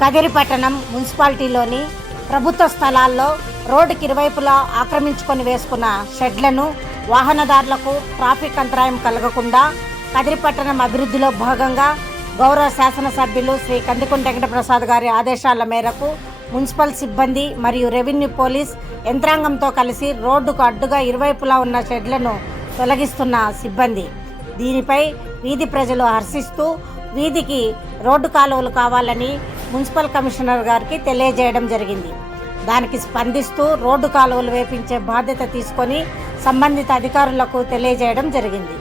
కదిరి పట్టణం మున్సిపాలిటీలోని ప్రభుత్వ స్థలాల్లో రోడ్డుకి ఇరువైపులా ఆక్రమించుకొని వేసుకున్న షెడ్లను వాహనదారులకు ట్రాఫిక్ అంతరాయం కలగకుండా కదిరి పట్టణం అభివృద్ధిలో భాగంగా గౌరవ శాసనసభ్యులు శ్రీ కందికుంట వెంకటప్రసాద్ గారి ఆదేశాల మేరకు మున్సిపల్ సిబ్బంది మరియు రెవెన్యూ పోలీస్ యంత్రాంగంతో కలిసి రోడ్డుకు అడ్డుగా ఇరువైపులా ఉన్న షెడ్లను తొలగిస్తున్న సిబ్బంది. దీనిపై వీధి ప్రజలు హర్షిస్తూ వీధికి రోడ్డు కాలువలు కావాలని మున్సిపల్ కమిషనర్ గారికి తెలియజేయడం జరిగింది. దానికి స్పందిస్తూ రోడ్డు కాలువలు వేపించే బాధ్యత తీసుకొని సంబంధిత అధికారులకు తెలియజేయడం జరిగింది.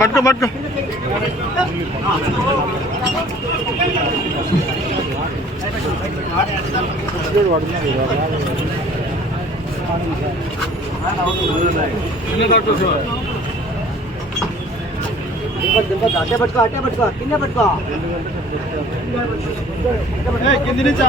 పట్టుకో పట్టుకో అట్టే పట్టుకో కింద పట్టుకో కింది నుంచి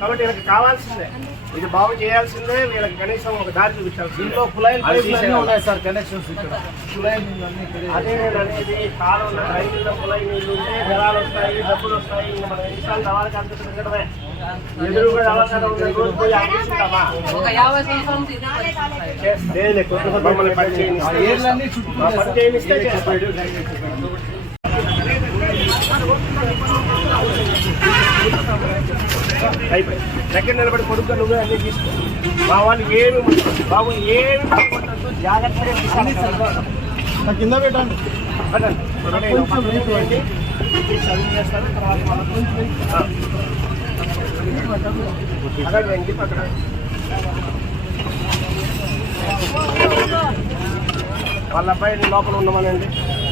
కాబట్టి వీళ్ళకి కావాల్సిందే, ఇది బాగు చేయాల్సిందే. వీళ్ళకి కనీసం ఒక దారి చూపించాల్సింది. దీంట్లో కుళాయిలు ఉన్నాయి సార్, కనెక్షన్స్ ఇక్కడ అదే నేను అనేది కాలంలో రైతుల్లో కుళాయి నీళ్ళు ఉంటే జలాలు వస్తాయి, డబ్బులు వస్తాయి. ఇంకా మనం ఎన్నిసార్లు దవాలకి అంత తిరగడమే. ఎదురుగా అవసరం ఉన్న రోజు పోయి ఆలోచిస్తామా? మమ్మల్ని పని చేయనిస్తే అయిపోయి దగ్గర నిలబడి కొడుకు నువ్వే అన్నీ తీసుకో. మా వాళ్ళు ఏమి బాబు ఏమి జాగ్రత్తగా కింద పెట్టండి చేస్తారు. తర్వాత వెంకి పక్కన వాళ్ళ అబ్బాయి లోపల ఉండమనండి.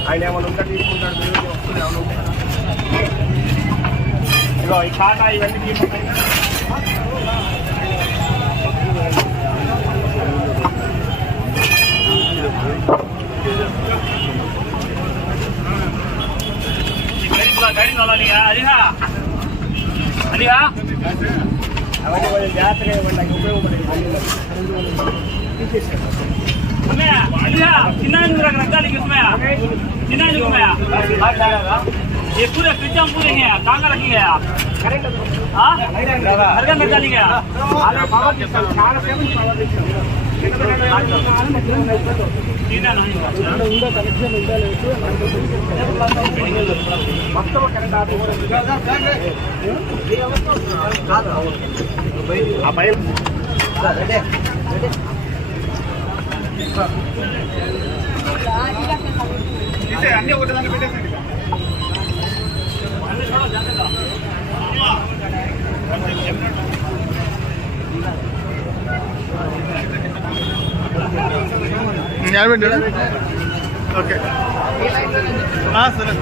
ఆయన ఏమైనా ఉంటే తీసుకుంటాడు. ఏమైనా ఉంటే ఇగో ఈ ఖాతా ఇవన్నీ తీసుకుంటాయి. అవన్నీ కొంచెం జాగ్రత్తగా ఇవ్వండి, ఉపయోగపడేది. ये पूरे पिज्जा पूरे हैं, कहाँ का रखी है आप? కరెంట్ అరగా పెట్టాలి అలా పవర్ తీస్తాను చాలా సేపు పవర్ తీస్తాను మొత్తం కరెంట్ ఆ పైన అన్నీ ఒకటి దాన్ని పెట్టేసండి ఓకే సరే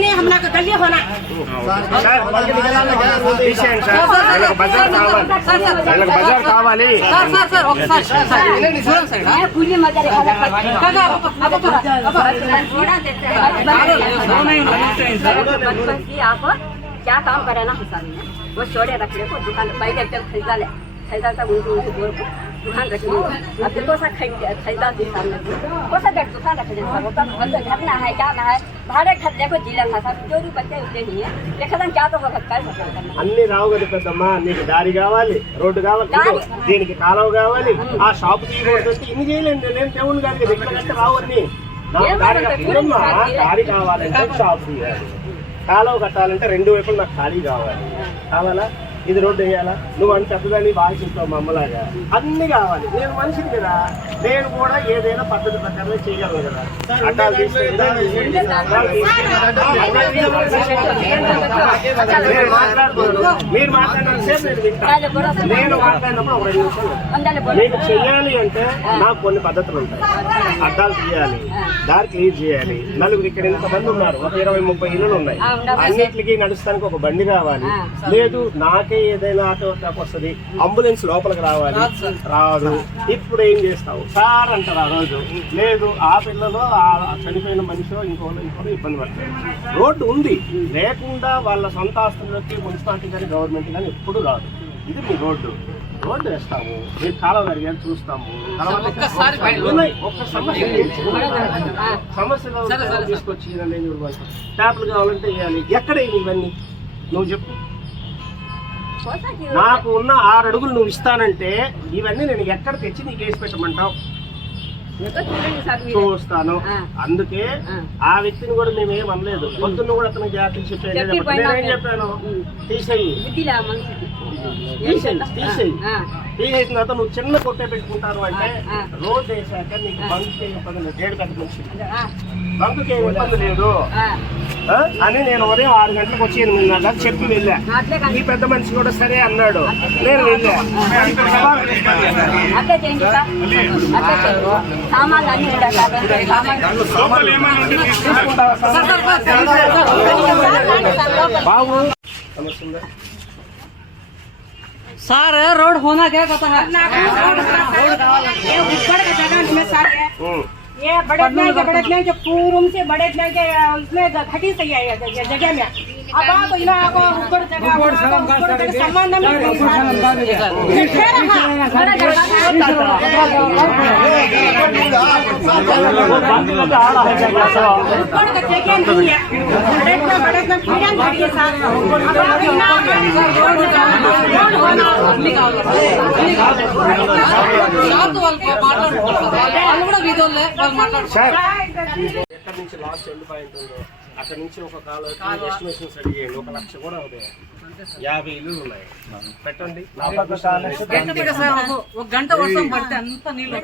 नहीं हम लोग गली होना బజార్ కావాలి पूरी मजा आप क्या काम करे ना हिसाब में वो छोड़े रखने को दुकान पहले एकदम खरीदा था उनको बोल को दुकान रख ली अब देखो सा खरीदा थी सामने वो सब दुकान रख देता वो तो घर ना है क्या ना है भाड़े घर देखो जिला था सब जो भी बच्चे उतने नहीं है देखा क्या तो होगा क्या करना అన్ని రావు కదా పెద్దమ్మా నీకు దారి కావాలి రోడ్డు కావాలి దీనికి కాలువ కావాలి ఆ షాప్ తీయకూడదు ఇన్ని చేయలేండి నేను దేవుని గారికి దగ్గర కట్టి రావు అన్ని దారి కావాలంటే షాప్ తీయాలి కాలువ కట్టాలంటే రెండు వైపులు నాకు ఖాళీ కావాలా ఇది రోడ్డు వేయాలా నువ్వు అని చెప్పదని భావించావు మమ్మలాగా అన్ని కావాలి నేను మనిషిని కదా నేను కూడా ఏదైనా పద్ధతి ప్రకారమే చేయగలను కదా అడ్డాలు మీరు మాట్లాడిన సేపు నేను వింటాను నేను మాట్లాడినప్పుడు ఒక 2 నిమిషాలు మీకు చెయ్యాలి అంటే నాకు కొన్ని పద్ధతులు ఉంటాయి అడ్డాలు తీయాలి దారి క్లియర్ చేయాలి నలుగురు ఇక్కడ ఎంతమంది ఉన్నారు ఒక 20-30 ఇళ్ళు ఉన్నాయి అన్నిటికీ నడుస్తానికి ఒక బండి కావాలి లేదు నాకే ఏదైనా ఆటో వస్తుంది అంబులెన్స్ లోపలికి రావాలి రాదు ఇప్పుడు ఏం చేస్తావు సార్ అంటారు ఆ రోజు లేదు ఆ పిల్లలో ఆ చనిపోయిన మనిషి ఇంకోళ్ళు ఇబ్బంది పడతారు రోడ్డు ఉంది లేకుండా వాళ్ళ సొంత ఆస్తుల్లోకి మున్సిపాలిటీ కానీ గవర్నమెంట్ కానీ ఎప్పుడు రాదు ఇది మీ రోడ్డు వేస్తాము మీరు కాలం జరిగారు చూస్తాము ఒక్క సమస్యలో తీసుకొచ్చి ట్యాప్లు కావాలంటే వేయాలి ఎక్కడ ఇవన్నీ నువ్వు చెప్పు నాకు ఉన్న 6 అడుగులు నువ్వు ఇస్తానంటే ఇవన్నీ నేను ఎక్కడ తెచ్చి నీకు వేసి పెట్టమంటావు చూస్తాను అందుకే ఆ వ్యక్తిని కూడా మేమేం అనలేదు పొద్దున్న కూడా అతనికి జాగ్రత్తలు చెప్పాను నేనేం చెప్పాను తీసేసిన తర్వాత నువ్వు చిన్న కొట్టే పెట్టుకుంటాను అంటే రోడ్ వేసాక నీకు బంక్ ఇబ్బంది లేదు 7 పెద్ద మనిషి బంకుకి ఏమి ఇబ్బంది లేదు అని నేను ఉదయం 6 గంటలకు వచ్చి 8:30 చెప్పి వెళ్ళా ఈ పెద్ద మనిషి కూడా సరే అన్నాడు నేను వెళ్ళా బాబు సమస్య ఉందా सर रोड होना क्या कहता है ये बड़े जो पूर्व से बड़े इसमें घटी सही है जगह में अब तो इनको ऊपर जगह संबंध ఎక్కడి నుంచి లాస్ట్ ఎండ్ పాయింట్ ఉందో అక్కడి నుంచి ఒక ఎస్టిమేషన్ రెడీ చేయండి 1 లక్ష కూడా అవుతాయి 50 ఇల్లు ఉన్నాయి పెట్టండి ఒక గంట వర్షం పడితే అంత నీళ్ళు